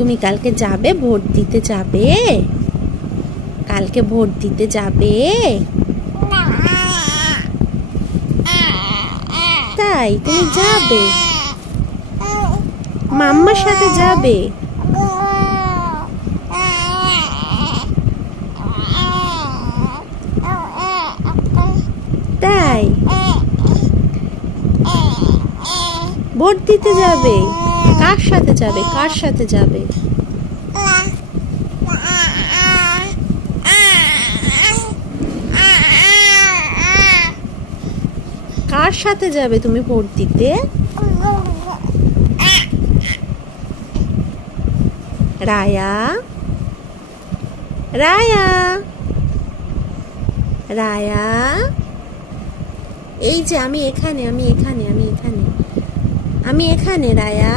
তুমি কালকে যাবে, ভোট দিতে যাবে? কালকে ভোট দিতে যাবে? তাই তুমি যাবে? মাম্মার সাথে যাবে? তাই ভোট দিতে যাবে? কার সাথে যাবে? কার সাথে যাবে? কার সাথে যাবে তুমি ভোট দিতে? রায়া, রায়া, রায়া, এই যে আমি এখানে, আমি এখানে, আমি এখানে, আমি এখানে রায়া।